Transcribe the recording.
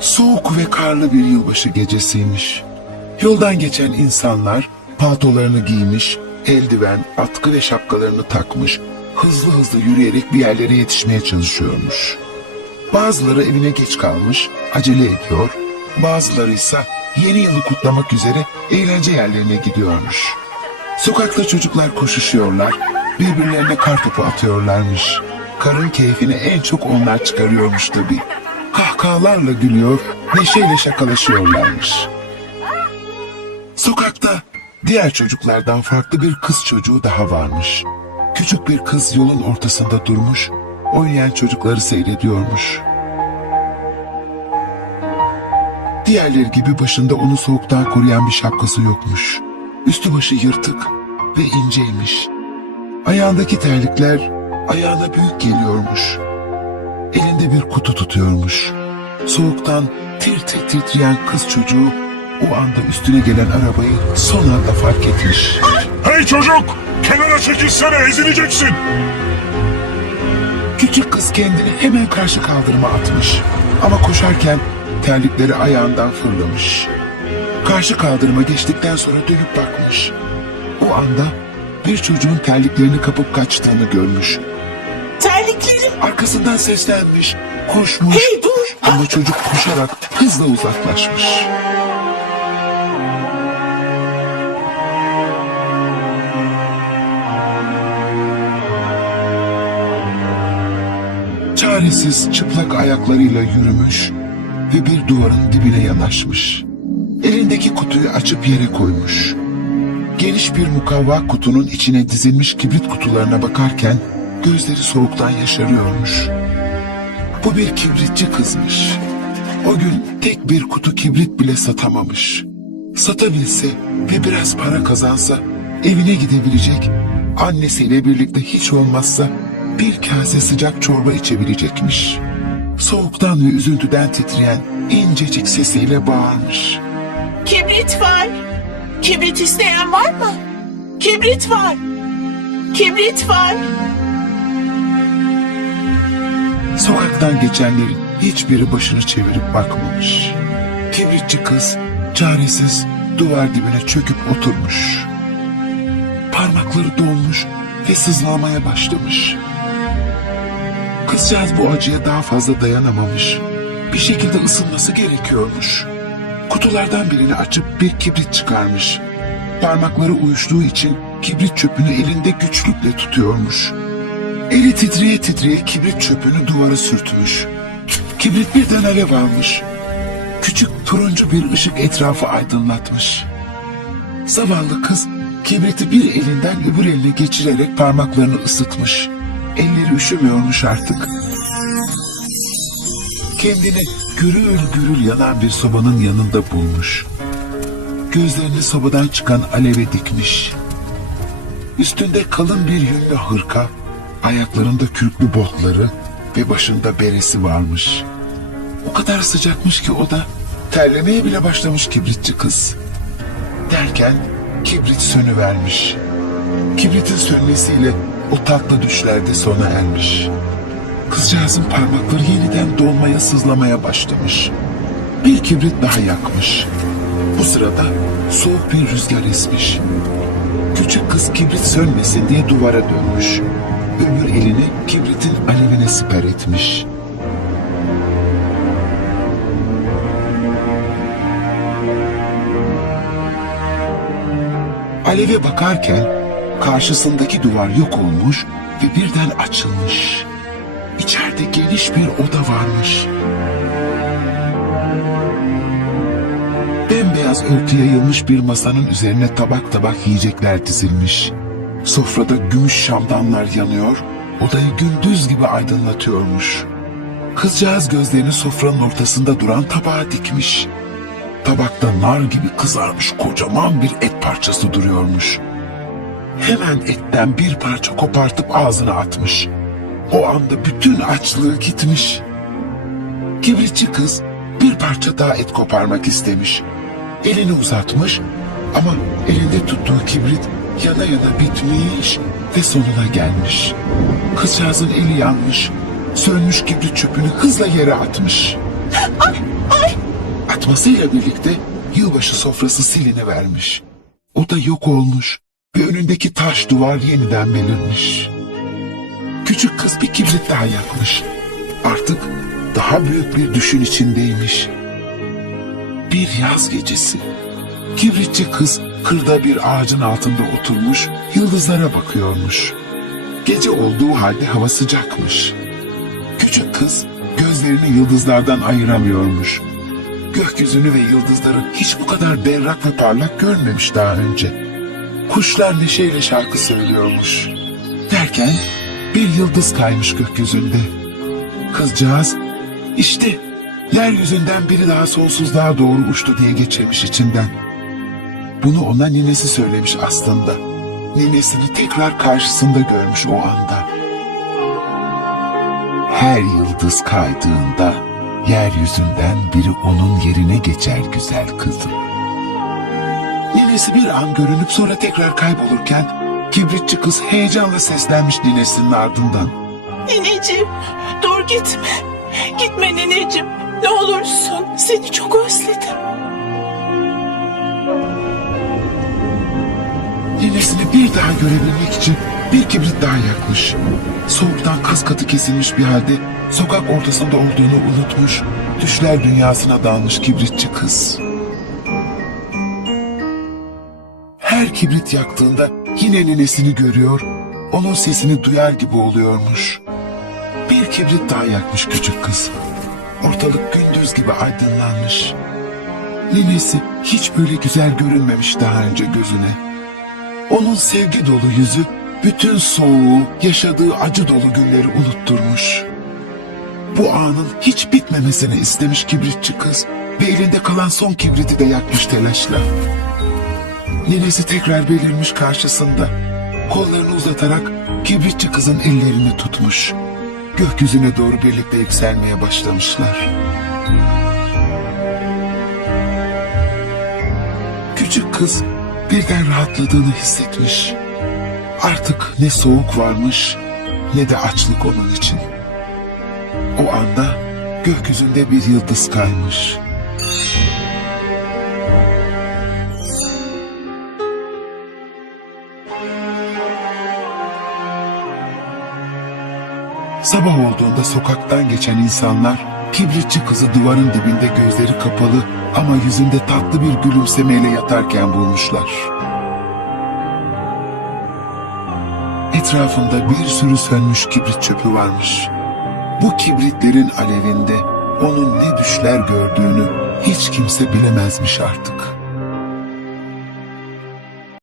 Soğuk ve karlı bir yılbaşı gecesiymiş. Yoldan geçen insanlar paltolarını giymiş, eldiven, atkı ve şapkalarını takmış, hızlı hızlı yürüyerek bir yerlere yetişmeye çalışıyormuş. Bazıları evine geç kalmış, acele ediyor, bazıları ise yeni yılı kutlamak üzere eğlence yerlerine gidiyormuş. Sokakta çocuklar koşuşuyorlar, birbirlerine kar topu atıyorlarmış. Karın keyfini en çok onlar çıkarıyormuş tabii kahkahalarla gülüyor, neşeyle şakalaşıyorlarmış. Sokakta diğer çocuklardan farklı bir kız çocuğu daha varmış. Küçük bir kız yolun ortasında durmuş, oynayan çocukları seyrediyormuş. Diğerleri gibi başında onu soğuktan koruyan bir şapkası yokmuş. Üstü başı yırtık ve inceymiş. Ayağındaki terlikler ayağına büyük geliyormuş. Elinde bir kutu tutuyormuş.'' Soğuktan tir tir titreyen kız çocuğu o anda üstüne gelen arabayı son anda fark etmiş. Hey çocuk! Kenara çekilsene ezileceksin! Küçük kız kendini hemen karşı kaldırıma atmış. Ama koşarken terlikleri ayağından fırlamış. Karşı kaldırıma geçtikten sonra dönüp bakmış. O anda bir çocuğun terliklerini kapıp kaçtığını görmüş. Terliklerim! Arkasından seslenmiş, koşmuş. Hey dur! Ama çocuk koşarak hızla uzaklaşmış. Çaresiz çıplak ayaklarıyla yürümüş ve bir duvarın dibine yanaşmış. Elindeki kutuyu açıp yere koymuş. Geniş bir mukavva kutunun içine dizilmiş kibrit kutularına bakarken gözleri soğuktan yaşarıyormuş. Bu bir kibritçi kızmış. O gün tek bir kutu kibrit bile satamamış. Satabilse ve biraz para kazansa evine gidebilecek, annesiyle birlikte hiç olmazsa bir kase sıcak çorba içebilecekmiş. Soğuktan ve üzüntüden titreyen incecik sesiyle bağırmış. Kibrit var. Kibrit isteyen var mı? Kibrit var. Kibrit var. Sokaktan geçenlerin hiçbiri başını çevirip bakmamış. Kibritçi kız çaresiz duvar dibine çöküp oturmuş. Parmakları dolmuş ve sızlamaya başlamış. Kızcağız bu acıya daha fazla dayanamamış. Bir şekilde ısınması gerekiyormuş. Kutulardan birini açıp bir kibrit çıkarmış. Parmakları uyuştuğu için kibrit çöpünü elinde güçlükle tutuyormuş. Eli titreye titreye kibrit çöpünü duvara sürtmüş. Kibrit birden alev almış. Küçük turuncu bir ışık etrafı aydınlatmış. Zavallı kız kibriti bir elinden öbür eline geçirerek parmaklarını ısıtmış. Elleri üşümüyormuş artık. Kendini gürül gürül yanan bir sobanın yanında bulmuş. Gözlerini sobadan çıkan aleve dikmiş. Üstünde kalın bir yünlü hırka, Ayaklarında kürklü botları ve başında beresi varmış. O kadar sıcakmış ki o da terlemeye bile başlamış kibritçi kız. Derken kibrit sönüvermiş. Kibritin sönmesiyle o tatlı düşlerde sona ermiş. Kızcağızın parmakları yeniden dolmaya sızlamaya başlamış. Bir kibrit daha yakmış. Bu sırada soğuk bir rüzgar esmiş. Küçük kız kibrit sönmesin diye duvara dönmüş öbür elini kibritin alevine siper etmiş. Aleve bakarken karşısındaki duvar yok olmuş ve birden açılmış. İçeride geniş bir oda varmış. Bembeyaz örtü yayılmış bir masanın üzerine tabak tabak yiyecekler dizilmiş. Sofrada gümüş şamdanlar yanıyor, odayı gündüz gibi aydınlatıyormuş. Kızcağız gözlerini sofranın ortasında duran tabağa dikmiş. Tabakta nar gibi kızarmış kocaman bir et parçası duruyormuş. Hemen etten bir parça kopartıp ağzına atmış. O anda bütün açlığı gitmiş. Kibritçi kız bir parça daha et koparmak istemiş. Elini uzatmış ama elinde tuttuğu kibrit yana yana bitmiş ve sonuna gelmiş. Kızcağızın eli yanmış, sönmüş gibi çöpünü hızla yere atmış. Ay, ay. Atmasıyla birlikte yılbaşı sofrası siline vermiş. O da yok olmuş ve önündeki taş duvar yeniden belirmiş. Küçük kız bir kibrit daha yakmış. Artık daha büyük bir düşün içindeymiş. Bir yaz gecesi kibritçi kız kırda bir ağacın altında oturmuş, yıldızlara bakıyormuş. Gece olduğu halde hava sıcakmış. Küçük kız gözlerini yıldızlardan ayıramıyormuş. Gökyüzünü ve yıldızları hiç bu kadar berrak ve parlak görmemiş daha önce. Kuşlar neşeyle şarkı söylüyormuş. Derken bir yıldız kaymış gökyüzünde. Kızcağız, işte yeryüzünden biri daha sonsuzluğa doğru uçtu diye geçemiş içinden.'' Bunu ona ninesi söylemiş aslında. Ninesini tekrar karşısında görmüş o anda. Her yıldız kaydığında yeryüzünden biri onun yerine geçer güzel kızım. Ninesi bir an görünüp sonra tekrar kaybolurken kibritçi kız heyecanla seslenmiş ninesinin ardından. Nineciğim dur gitme. Gitme nineciğim. Ne olursun seni çok özledim. Ninesini bir daha görebilmek için bir kibrit daha yakmış. Soğuktan kas katı kesilmiş bir halde sokak ortasında olduğunu unutmuş, düşler dünyasına dalmış kibritçi kız. Her kibrit yaktığında yine ninesini görüyor, onun sesini duyar gibi oluyormuş. Bir kibrit daha yakmış küçük kız. Ortalık gündüz gibi aydınlanmış. Ninesi hiç böyle güzel görünmemiş daha önce gözüne. Onun sevgi dolu yüzü bütün soğuğu, yaşadığı acı dolu günleri unutturmuş. Bu anın hiç bitmemesini istemiş kibritçi kız ve elinde kalan son kibriti de yakmış telaşla. Ninesi tekrar belirmiş karşısında. Kollarını uzatarak kibritçi kızın ellerini tutmuş. Gökyüzüne doğru birlikte yükselmeye başlamışlar. Küçük kız birden rahatladığını hissetmiş. Artık ne soğuk varmış ne de açlık onun için. O anda gökyüzünde bir yıldız kaymış. Sabah olduğunda sokaktan geçen insanlar Kibritçi kızı duvarın dibinde gözleri kapalı ama yüzünde tatlı bir gülümsemeyle yatarken bulmuşlar. Etrafında bir sürü sönmüş kibrit çöpü varmış. Bu kibritlerin alevinde onun ne düşler gördüğünü hiç kimse bilemezmiş artık.''